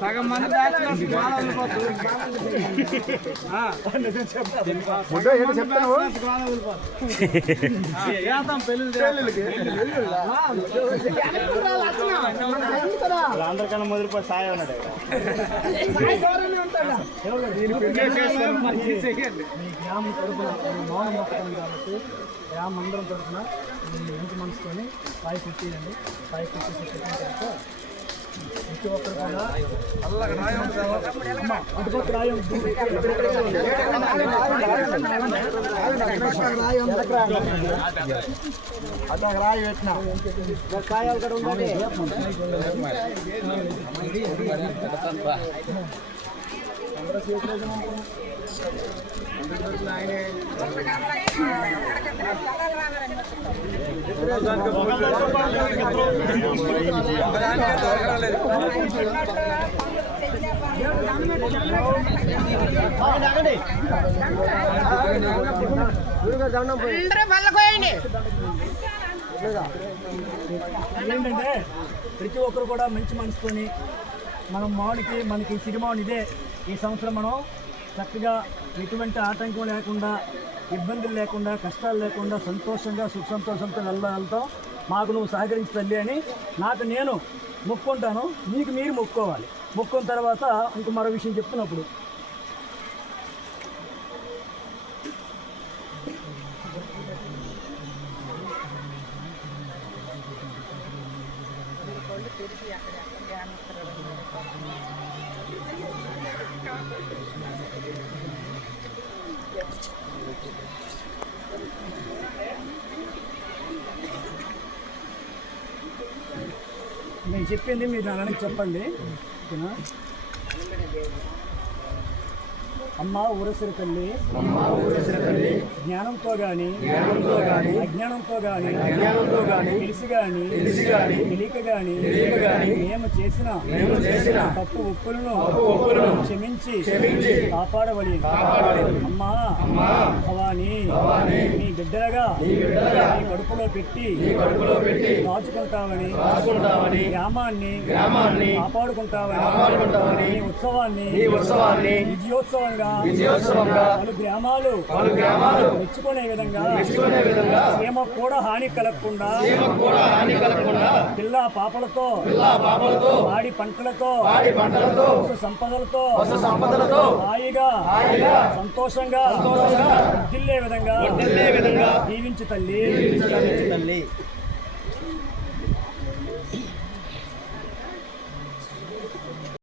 సగం మంది అందరికన్నా మొదలుపోయి సాయం ఉన్నాడు. గ్రామం తరఫున మౌనం మొక్కడం కాబట్టి గ్రామం అందరం తరఫున మంచి మనసుకొని సాయి కుట్టియండి. సాయి కుట్టేసి పెట్టిన తర్వాత ప్రతి ఒక్కరు కూడా అటుపక్క రాయం అట్లా రాయి పెట్టిన కాయాలు కూడా ఉండాలి. ఏంటంటే ప్రతి ఒక్కరు కూడా మంచి మనసుకొని మనం మామిడికి మనకి సిరిమావుని ఇదే ఈ సంవత్సరం మనం చక్కగా ఎటువంటి ఆటంకం లేకుండా ఇబ్బందులు లేకుండా కష్టాలు లేకుండా సంతోషంగా సుఖ సంతోషంతో వెళ్తాం. మాకు నువ్వు సహకరించి తల్లి అని నాకు నేను మొక్కుంటాను, మీకు మీరు మొక్కుకోవాలి. మొక్కున్న తర్వాత ఇంకో మరో విషయం చెప్తున్నప్పుడు నేను చెప్పింది మీరు నాన్నకి చెప్పండి. ఓకేనా? అమ్మ ఊరసిరి తల్లి, జ్ఞానంతో గాని అజ్ఞానంతో గాని తెలిసి గాని తెలియక గాని మేము చేసిన తప్పు ఒప్పులను క్షమించి కాపాడవలి. అమ్మా భవాని నీ బిడ్డలుగా నీ కడుపులో పెట్టి దాచుకుంటావని గ్రామాన్ని కాపాడుకుంటావని నీ ఉత్సవాన్ని విజయోత్సవంగా పలు గ్రామాలు మెచ్చుకునే విధంగా సీమ కూడా హాని కలగకుండా పిల్ల పాపలతో పాడి పంటలతో సంపదలతో హాయిగా సంతోషంగా వర్ధిల్లే విధంగా దీవించు తల్లి.